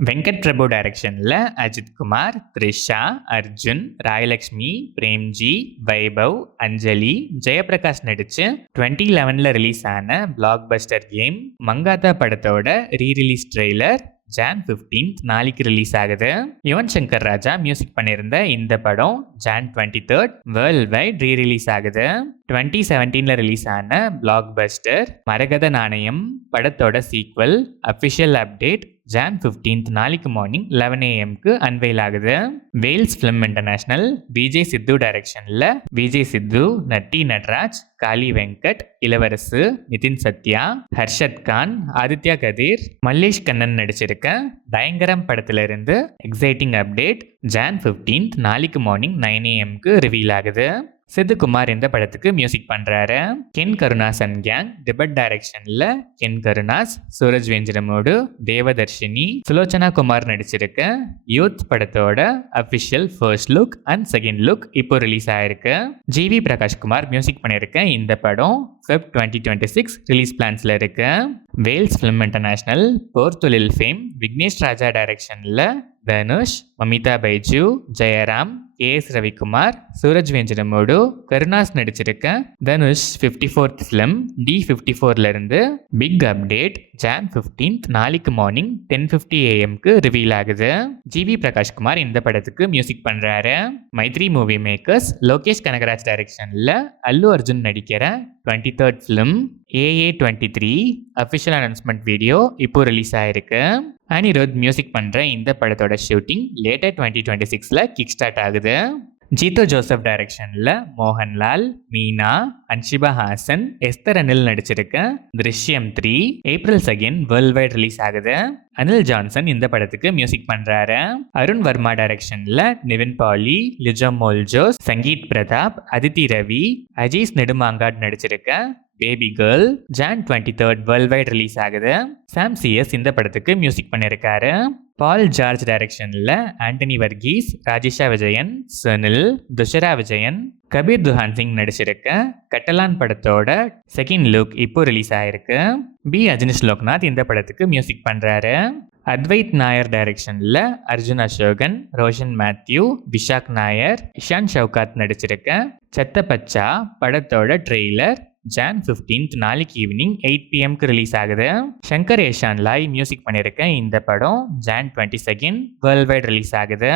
வெங்கட் பிரபு டைரக்ஷன்ல அஜித் குமார், த்ரிஷா, அர்ஜுன், ராயலக்ஷ்மி, பிரேம்ஜி, வைபவ், அஞ்சலி, ஜெயபிரகாஷ் நடிச்சு 2011ல ரிலீஸ் ஆன பிளாக் பஸ்டர் கேம் மங்காத்தா படத்தோட ரீ-ரிலீஸ் ட்ரெய்லர் ஜான் 15th நாளைக்கு ரிலீஸ் ஆகுது. யுவன் சங்கர் ராஜா மியூசிக் பண்ணியிருந்த இந்த படம் John 23rd world wide rerelease ஆகுது. 2017ல ரிலீஸ் ஆன பிளாக் பஸ்டர் மரகத நாணயம் படத்தோட sequel official update June 15th நாளைக்கு மார்னிங் 11 AM அன்வைல் ஆகுது. வேல்ஸ் ஃபிலிம் இன்டர்நேஷனல் விஜய் சித்து டைரக்ஷன்ல விஜய் சித்து, நட்டி நட்ராஜ், காளி வெங்கட், இளவரசு, நிதின் சத்யா, ஹர்ஷத் கான், ஆதித்யா கதீர், மல்லேஷ் கண்ணன் நடிச்சிருக்க பயங்கரம் படத்துல இருந்து எக்ஸைட்டிங் அப்டேட் ஜான் 15th நாளைக்கு மார்னிங் 9 AM ரிவீல் ஆகுது. சித்துக்குமார் இந்த படத்துக்கு மியூசிக் பண்றாரு. கென் கருணாஸ் அண்ட் கேங் டிபட் டைரக்ஷன்ல கென் கருணாஸ், சூரஜ் வெஞ்சிரமோடு, தேவதர்ஷினி, சுலோச்சனா குமார் நடிச்சிருக்க யூத் படத்தோட official first look and second look இப்போ ரிலீஸ் ஆயிருக்கு. ஜிவி பிரகாஷ் குமார் மியூசிக் பண்ணியிருக்க இந்த படம் Feb 2026 ரிலீஸ் பிளான்ஸ்ல இருக்கு. Vels film international Porthozhil fame Vignesh Raja டைரக்ஷன்ல தனுஷ், மமிதா பைஜு, ஜெயராம், KS ரவிக்குமார், சூரஜ் வெஞ்சிரமோடு, கருணாஸ் நடிச்சிருக்க தனுஷ் 54th ஃபிலிம் D54ல இருந்து பிக் அப்டேட் ஜான் 15th நாளைக்கு மார்னிங் 10:50 AM ரிவீல் ஆகுது. ஜிவி பிரகாஷ் குமார் இந்த படத்துக்கு மியூசிக் பண்றாரு. மைத்ரி மூவி மேக்கர்ஸ் லோகேஷ் கனகராஜ் டைரக்ஷன்ல அல்லு அர்ஜுன் நடிக்கிற 23rd film AA23 official announcement video இப்போ ரிலீஸ் ஆயிருக்கு. அனிருத் மியூசிக் பண்ற இந்த படத்தோட ஷூட்டிங் லேட்டர் 2026ல கிக் ஸ்டார்ட் ஆகுது. ஜீத்தோ ஜோசப் டைரக்ஷன்ல மோகன்லால், மீனா, அன்ஷிபா ஹாசன், எஸ்தர் அனில் நடிச்சிருக்க திருஷ்யம் 3 ஏப்ரல் 2 வேர்ல்ட் வைட் ரிலீஸ் ஆகுது. அனில் ஜான்சன் இந்த படத்துக்கு மியூசிக் பண்றாரு. அருண் வர்மா டைரக்ஷன்ல நிவின் பாலி, லிஜோ மோல்ஜோஸ், சங்கீத் பிரதாப், அதித்தி ரவி, அஜீஸ் நெடுமாங்காட் நடிச்சிருக்க baby girl June 23rd worldwide release ஆகுது. சாம் CS இந்த படத்துக்கு மியூசிக் பண்ணியிருக்காரு. பால் ஜார்ஜ் டைரக்ஷன்ல ஆண்டனி வர்கீஸ், ராஜேஷா விஜயன், சுனில், துஷரா விஜயன், கபீர் துஹான் சிங் நடிச்சிருக்க கட்டலான் படத்தோட செகண்ட் லுக் இப்போ ரிலீஸ் ஆயிருக்கு. பி அஜினிஷ் லோக்நாத் இந்த படத்துக்கு மியூசிக் பண்றாரு. அத்வைத் நாயர் டைரக்ஷன்ல அர்ஜுன் அசோகன், ரோஷன் மேத்யூ, விஷாக் நாயர், இஷான் ஷவுகாத் நடிச்சிருக்க சத்த பச்சா படத்தோட ட்ரெய்லர் ஜான் 15th நாளைக்கு ஈவினிங் 8 PM ரிலீஸ் ஆகுது. சங்கர் ஏஷான் லாய் மியூசிக் பண்ணியிருக்க இந்த படம் John 22nd world wide release ஆகுது.